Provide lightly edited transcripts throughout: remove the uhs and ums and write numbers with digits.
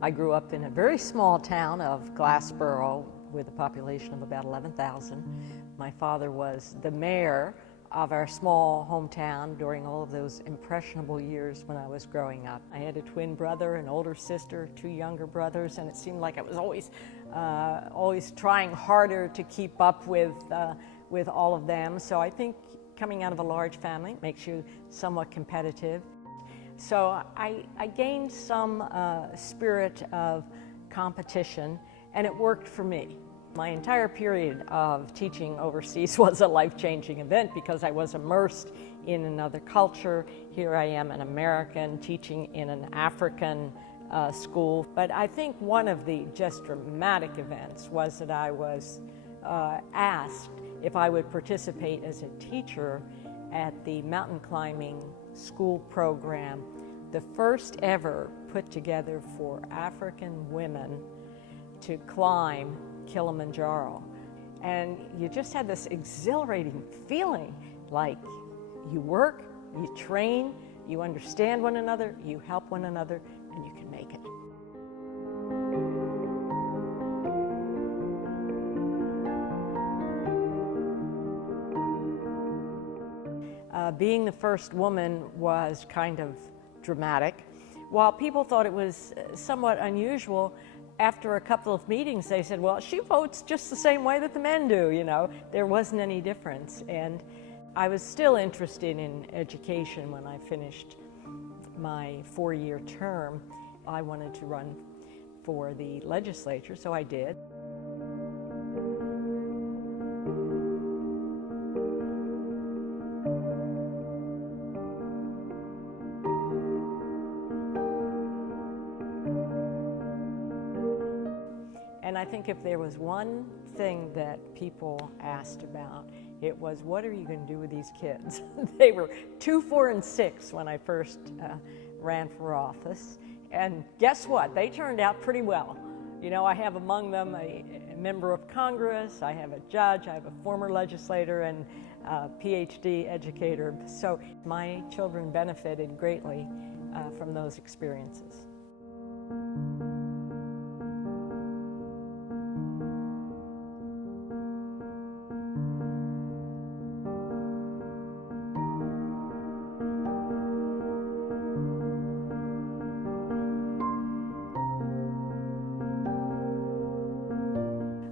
I grew up in a very small town of Glassboro with a population of about 11,000. My father was the mayor of our small hometown during all of those impressionable years when I was growing up. I had a twin brother, an older sister, two younger brothers, and it seemed like I was always trying harder to keep up with all of them. So I think coming out of a large family makes you somewhat competitive. So I gained some spirit of competition, and it worked for me. My entire period of teaching overseas was a life-changing event because I was immersed in another culture. Here I am, an American, teaching in an African school. But I think one of the just dramatic events was that I was asked if I would participate as a teacher at the mountain climbing school program, the first ever put together for African women to climb Kilimanjaro. And you just had this exhilarating feeling like you work, you train, you understand one another, you help one another, and you can make it. Being the first woman was kind of dramatic. While people thought it was somewhat unusual, after a couple of meetings they said, well, she votes just the same way that the men do, you know. There wasn't any difference. And I was still interested in education when I finished my 4-year term. I wanted to run for the legislature, so I did. And I think if there was one thing that people asked about, it was, what are you going to do with these kids? They were 2, 4, and 6 when I first ran for office. And guess what? They turned out pretty well. You know, I have among them a member of Congress, I have a judge, I have a former legislator, and a PhD educator. So my children benefited greatly from those experiences.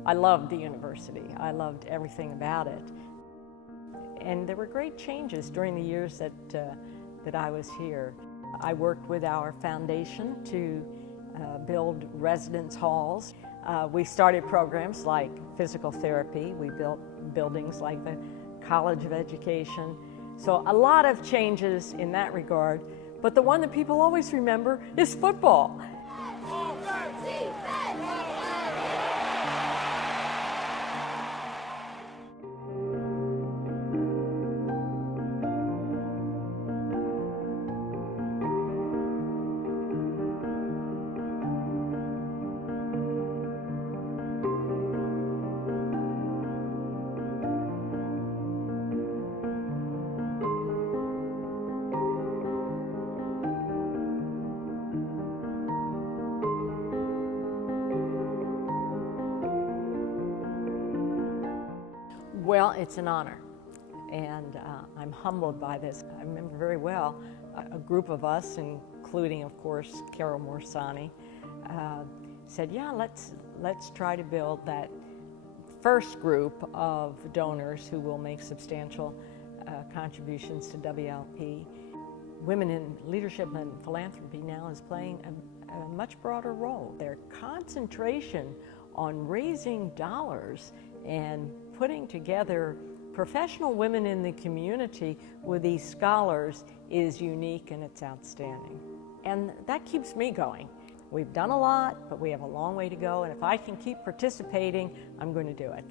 I loved the university. I loved everything about it. And there were great changes during the years that I was here. I worked with our foundation to build residence halls. We started programs like physical therapy. We built buildings like the College of Education. So a lot of changes in that regard. But the one that people always remember is football. Well, it's an honor, and I'm humbled by this. I remember very well a group of us, including, of course, Carol Morsani, said, yeah, let's try to build that first group of donors who will make substantial contributions to WLP. Women in leadership and philanthropy now is playing a much broader role. Their concentration on raising dollars and putting together professional women in the community with these scholars is unique, and it's outstanding. And that keeps me going. We've done a lot, but we have a long way to go, and if I can keep participating, I'm going to do it.